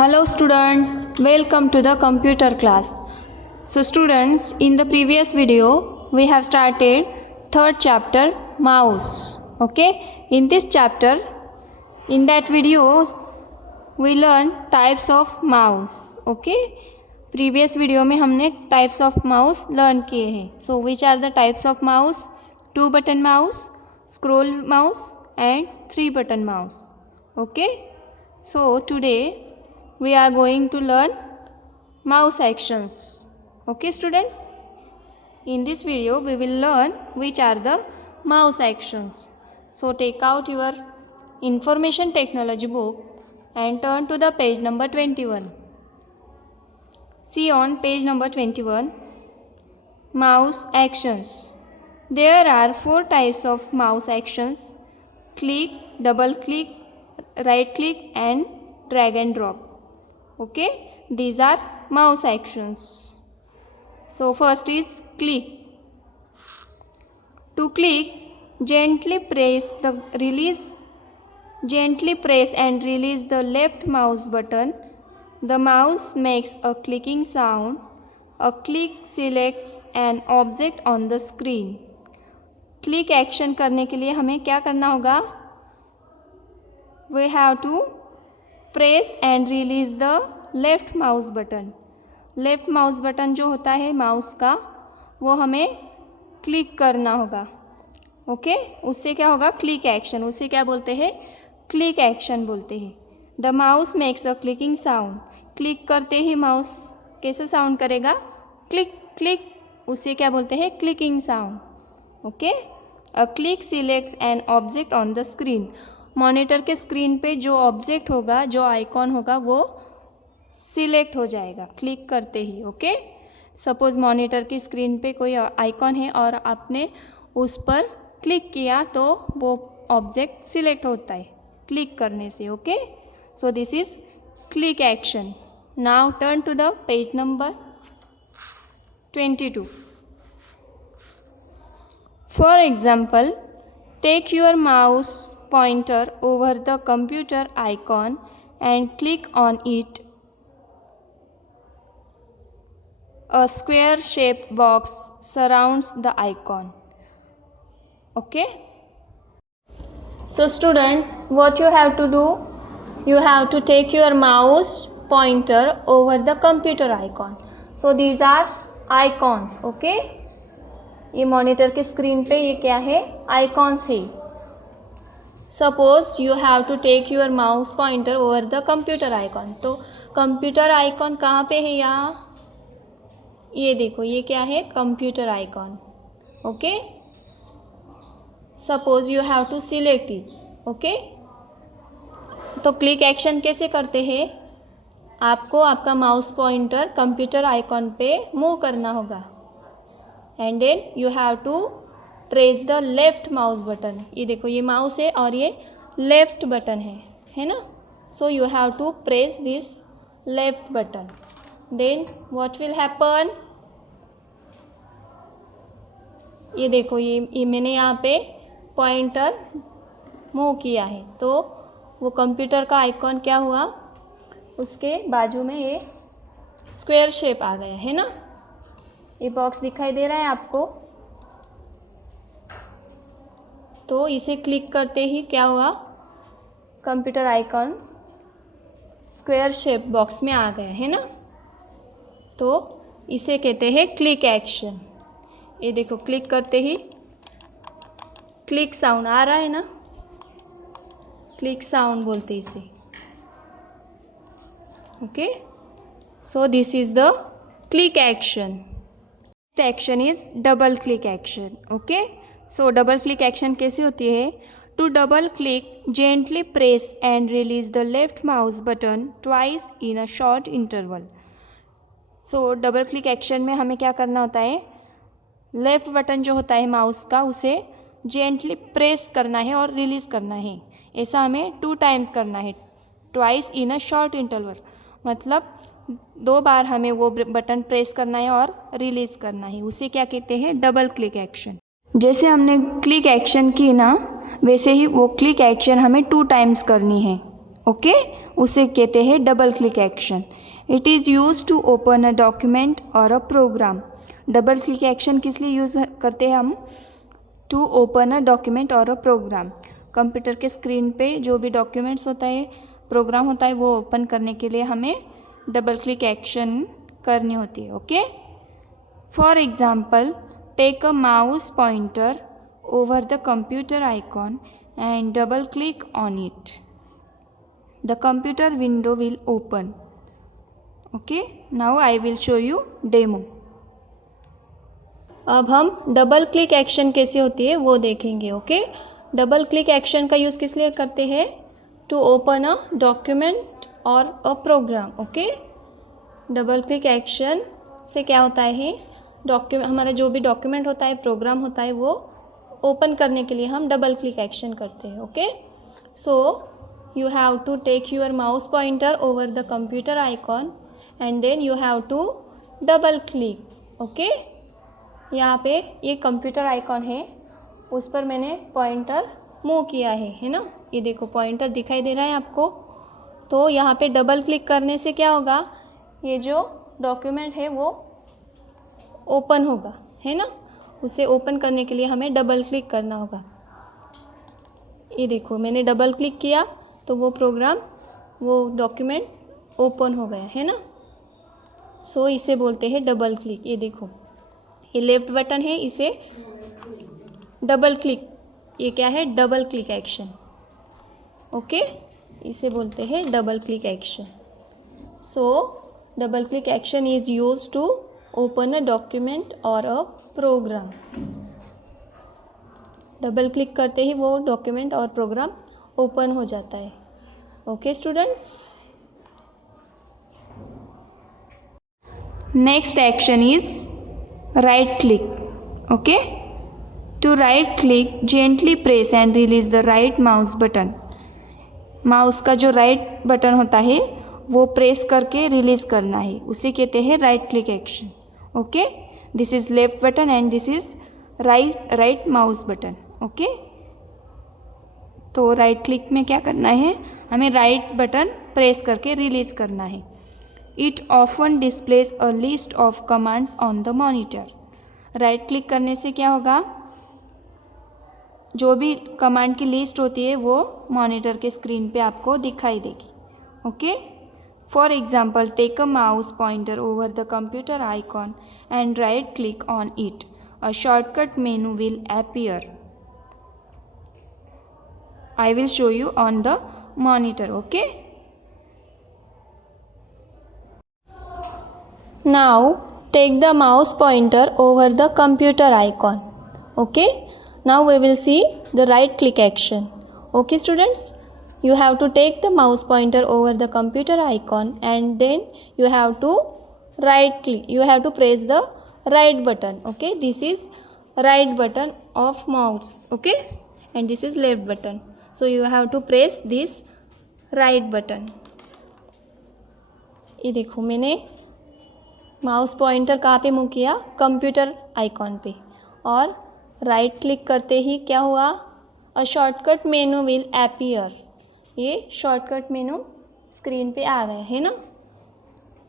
Hello students, welcome to the computer class. So students, in the previous video we have started third chapter mouse. Okay, in this chapter, in that video we learn types of mouse. Okay, previous video में हमने types of mouse learn किए हैं. So which are the types of mouse? 2 button mouse, scroll mouse and 3 button mouse. Okay, so today we are going to learn mouse actions. Okay students, in this video we will learn which are the mouse actions. So take out your information technology book and turn to the page number 21. See on page number 21, mouse actions. There are 4 types of mouse actions: click, double click, right click and drag and drop. Okay, these are mouse actions. So first is click. To click, gently press and release the left mouse button. The mouse makes a clicking sound. A click selects an object on the screen. Click action करने के लिए हमें क्या करना होगा? We have to press and release the left mouse button. Left mouse button जो होता है माउस का, वो हमें क्लिक करना होगा. ओके, उससे क्या होगा? Click action. उसे क्या बोलते हैं? क्लिक एक्शन बोलते हैं. The mouse makes a clicking sound. Click करते ही माउस कैसे साउंड करेगा? Click click. उसे क्या बोलते हैं? Clicking sound. Okay, a click selects N object on the screen. Monitor के स्क्रीन पे जो ऑब्जेक्ट होगा, जो आइकॉन होगा, वो सिलेक्ट हो जाएगा क्लिक करते ही. ओके, सपोज मॉनिटर की स्क्रीन पे कोई आइकॉन है और आपने उस पर क्लिक किया तो वो ऑब्जेक्ट सिलेक्ट होता है क्लिक करने से. Okay, so this is click action. Now turn to the page number 22. For example, take your mouse pointer over the computer icon and click on it. A square-shaped box surrounds the icon. Okay? So students, what you have to do? You have to take your mouse pointer over the computer icon. So these are icons. Okay? ये monitor की screen पे ये क्या है? Icons है. Suppose you have to take your mouse pointer over the computer icon. तो computer icon कहाँ पे है? यहाँ. ये देखो, ये क्या है? Computer icon. Okay, suppose you have to select it. Okay, तो क्लिक एक्शन कैसे करते हैं? आपको आपका माउस पॉइंटर कंप्यूटर आइकॉन पे मूव करना होगा. And then you have to press the left mouse button. ये देखो, ये माउस है और ये लेफ्ट बटन है ना. So you have to press this left button. Then what will happen? ये देखो, ये मैंने यहाँ पे पॉइंटर मूव किया है तो वो कंप्यूटर का आइकॉन क्या हुआ? उसके बाजू में ये स्क्वायर शेप आ गया है ना. ये बॉक्स दिखाई दे रहा है आपको? तो इसे क्लिक करते ही क्या हुआ? Computer icon square shape box में आ गया है ना. तो इसे कहते हैं क्लिक एक्शन. ये देखो, क्लिक करते ही क्लिक साउंड आ रहा है ना. क्लिक साउंड बोलते इसे. Okay, so this is the click action. Action is double click action. Okay, so double click action कैसे होती है? To double click, gently press and release the left mouse button twice in a short interval. So double click action में हमें क्या करना होता है? Left button जो होता है माउस का, उसे जेंटली प्रेस करना है और रिलीज करना है. ऐसा हमें 2 टाइम्स करना है. Twice in a short interval मतलब 2 बार हमें वो बटन प्रेस करना है और रिलीज करना है. उसे क्या कहते हैं? Double click action. जैसे हमने क्लिक एक्शन की ना, वैसे ही वो क्लिक एक्शन हमें 2 टाइम्स करनी है. ओके, उसे कहते हैं double click action. It is use to open a document और a program. Double click action किस लिए यूज़ करते हैं हम? टू ओपन अ डॉक्यूमेंट और अ प्रोग्राम। कंप्यूटर के स्क्रीन पे जो भी डॉक्यूमेंट्स होता है, प्रोग्राम होता है, वो ओपन करने के लिए हमें डबल क्लिक एक्शन करनी होती है। Okay, for example, take a mouse pointer over the computer icon and double click on it. The computer window will open. Okay, now I will show you demo. अब हम double click action कैसे होती है वो देखेंगे। Okay, double click action का use किस लिए करते हैं? टू ओपन अ डॉक्यूमेंट और a program. Okay, double click action से क्या होता है? हमारा जो भी डॉक्यूमेंट होता है, प्रोग्राम होता है, वो ओपन करने के लिए हम डबल क्लिक एक्शन करते हैं। Okay, so you have to take your mouse pointer over the computer icon and then you have to double click. Okay, यहाँ पे ये कंप्यूटर आइकॉन है, उस पर मैंने पॉइंटर मूव किया है ना, ये देखो पॉइंटर दिखाई दे रहा है आपको। तो यहाँ पे डबल क्लिक करने से क्या होगा? ये जो डॉक्यूमेंट है वो ओपन होगा, है ना। उसे ओपन करने के लिए हमें डबल क्लिक करना होगा। ये देखो मैंने डबल क्लिक किया तो वो प्रोग्राम, वो डॉक्यूमेंट ओपन हो गया, है ना। सो इसे बोलते हैं डबल क्लिक। ये देखो ये लेफ्ट बटन है, इसे डबल क्लिक, ये क्या है? Double click action. ओके, इसे बोलते हैं double click action. So double click action is use to open a document और अ प्रोग्राम। डबल क्लिक करते ही वो डॉक्यूमेंट और प्रोग्राम ओपन हो जाता है। Okay students, next action is right click. Okay, to right click gently press and release the right mouse button. Mouse का जो right button होता है वो प्रेस करके रिलीज करना है, उसे कहते हैं right click action. Okay, this is left button and this is right mouse button. Okay, तो राइट क्लिक में क्या करना है? हमें राइट बटन प्रेस करके रिलीज करना है। It often displays a list of commands on the monitor. Right click करने से क्या होगा? जो भी कमांड की लिस्ट होती है वो मॉनिटर के स्क्रीन पे आपको दिखाई देगी। Okay, for example, take a mouse pointer over the computer icon and right click on it. A shortcut menu will appear. I will show you on the monitor. Okay. Now take the mouse pointer over the computer icon. Okay. Now we will see the right click action. Okay students, you have to take the mouse pointer over the computer icon and then you have to right click. You have to press the right button. Okay, this is right button of mouse. Okay, and this is left button, so you have to press this right button. ये देखो मैंने mouse pointer कहाँ पे move किया? Computer icon पे, और right click करते ही क्या हुआ? A shortcut menu will appear. ये शॉर्टकट मेनू स्क्रीन पे आ गया है ना,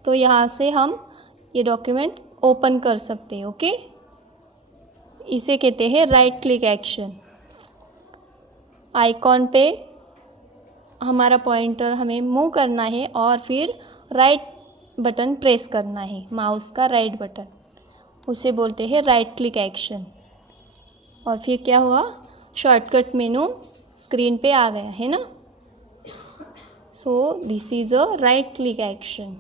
तो यहाँ से हम ये डॉक्यूमेंट ओपन कर सकते हैं। ओके, इसे कहते हैं राइट क्लिक एक्शन। आइकॉन पे हमारा पॉइंटर हमें मूव करना है और फिर राइट बटन प्रेस करना है, माउस का राइट बटन, उसे बोलते हैं राइट क्लिक एक्शन। और फिर क्या हुआ? शॉर्टकट मेनू स्क्रीन पे आ गया है ना, so this is a right click action.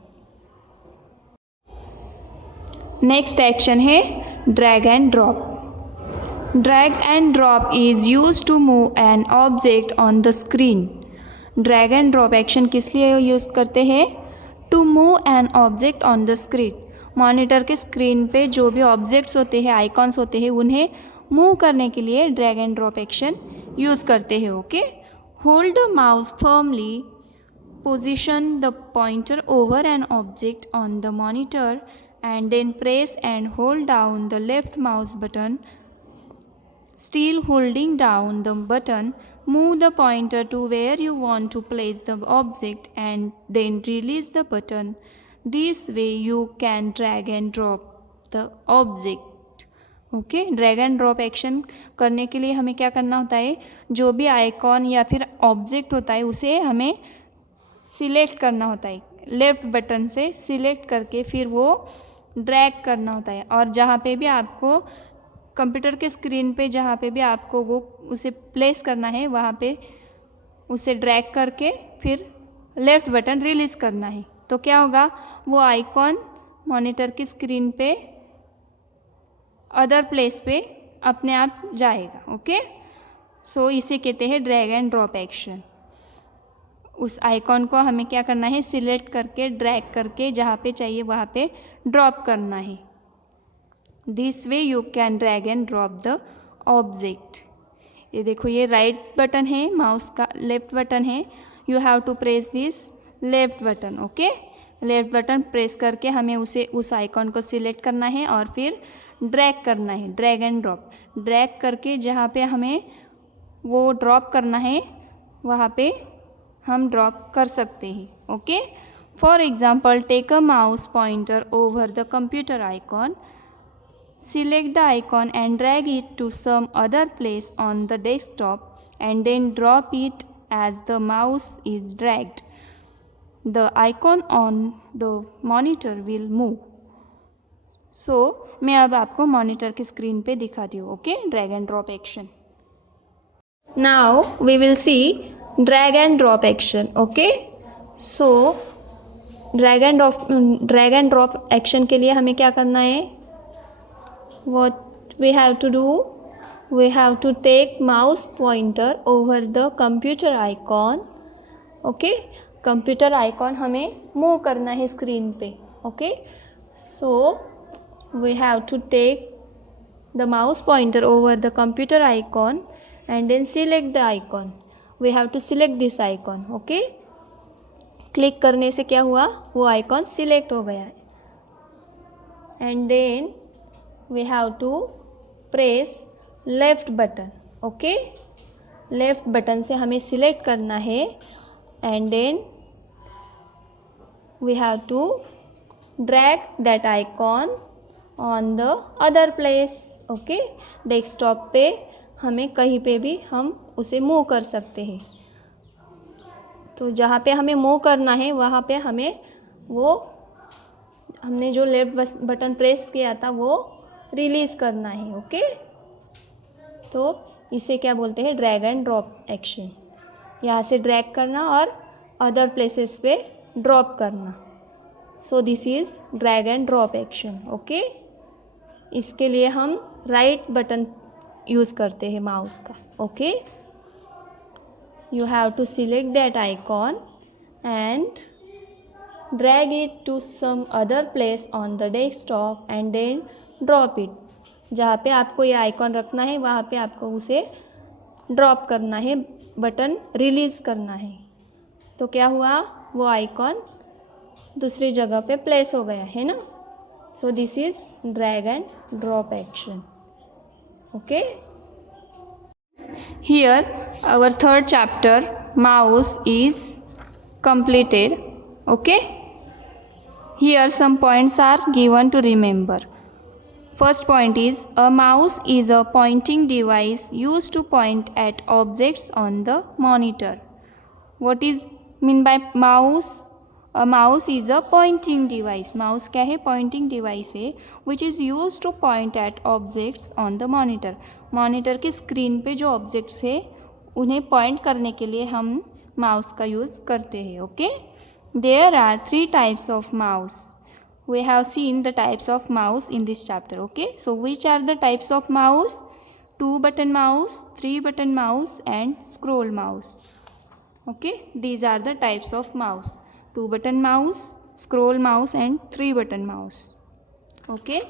Next action है drag and drop. Drag and drop is use to move an object on the screen. Drag and drop action किस लिए use करते हैं? To move an object on the screen. Monitor के screen पे जो भी objects होते हैं, आइकॉन्स होते हैं, उन्हें मूव करने के लिए drag and drop action use करते हैं। Okay, hold the mouse firmly, position the pointer over an object on the monitor and then press and hold down the left mouse button Still holding down the button, move the pointer to where you want to place the object and then release the button. This way you can drag and drop the object. Okay, drag and drop action करने के लिए हमें क्या करना होता है, जो भी आइकॉन या फिर ऑब्जेक्ट होता है उसे हमें सिलेक्ट करना होता है, लेफ़्ट बटन से सिलेक्ट करके फिर वो ड्रैग करना होता है। और जहाँ पे भी आपको कंप्यूटर के स्क्रीन पे जहाँ पे भी आपको वो उसे प्लेस करना है वहाँ पे उसे ड्रैग करके फिर लेफ़्ट बटन रिलीज़ करना है। तो क्या होगा, वो आइकॉन मॉनिटर की स्क्रीन पे अदर प्लेस पे अपने आप जाएगा। ओके, सो इसे कहते हैं ड्रैग एंड ड्रॉप एक्शन। उस आइकॉन को हमें क्या करना है, सिलेक्ट करके ड्रैग करके जहाँ पे चाहिए वहाँ पे ड्रॉप करना है। This way you can drag and drop the object. ये देखो, ये राइट बटन है, माउस का लेफ्ट बटन है, you have to press this left button. Okay, left button press करके हमें उस आइकॉन को सिलेक्ट करना है और फिर ड्रैग करना है, ड्रैग एंड ड्रॉप। ड्रैग करके जहाँ पे हमें वो ड्रॉप करना है वहाँ पे हम ड्रॉप कर सकते हैं। Okay, for example take a mouse pointer over the computer icon, select the icon and drag it to some other place on the desktop and then drop it as the mouse is dragged. The icon on the monitor will move. So मैं अब आपको monitor की screen पे दिखाती हूँ। Okay, drag and drop action. Now we will see drag and drop action. Okay, so drag and drop action के लिए हमें क्या करना है, what we have to do, we have to take mouse pointer over the computer icon. okay, computer icon हमें move करना है screen पे। Okay, so we have to take the mouse pointer over the computer icon and then select the icon. We have to select this icon. Okay, click करने से क्या हुआ, वो icon select हो गया है। And then we have to press left button. okay, left button से हमें select करना है and then we have to drag that icon on the other place. okay, desktop पे हमें कहीं पे भी हम उसे मूव कर सकते हैं। तो जहाँ पे हमें मूव करना है वहाँ पे हमें वो हमने जो लेफ्ट बटन प्रेस किया था वो रिलीज़ करना है। ओके, तो इसे क्या बोलते हैं, ड्रैग एंड ड्रॉप एक्शन। यहाँ से ड्रैग करना और अदर प्लेसेस पे ड्रॉप करना। सो this is drag and drop action. Okay, इसके लिए हम राइट बटन यूज़ करते हैं माउस का। Okay, you have to select that icon and drag it to some other place on the desktop and then drop it. जहाँ पे आपको ये आइकॉन रखना है वहाँ पे आपको उसे ड्रॉप करना है, बटन रिलीज़ करना है। तो क्या हुआ, वो आइकॉन दूसरी जगह पे प्लेस हो गया है ना। So this is drag and drop action. Okay, here our third chapter mouse is completed. Okay, here some points are given to remember. First point is, a mouse is a pointing device used to point at objects on the monitor. What is mean by mouse? A mouse is a pointing device. Mouse क्या है, pointing device है which is used to point at objects on the monitor. Monitor की screen पे जो objects है उन्हें point करने के लिए हम माउस का यूज़ करते हैं। Okay, there are 3 types of mouse. We have seen the types of mouse in this chapter. Okay, so which are the types of mouse? 2 button mouse, 3 button mouse and scroll mouse. Okay, these are the types of mouse: 2 button mouse, scroll mouse and 3 button mouse. Okay,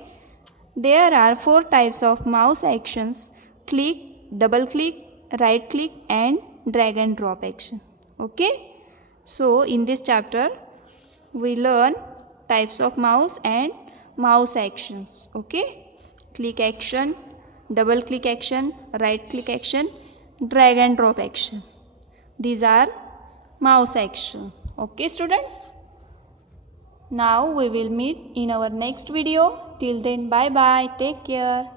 there are 4 types of mouse actions: click, double click, right click and drag and drop action. Okay, so in this chapter we learn types of mouse and mouse actions. Okay, click action, double click action, right click action, drag and drop action. These are mouse actions. Okay students? Now we will meet in our next video. Till then, bye bye. Take care.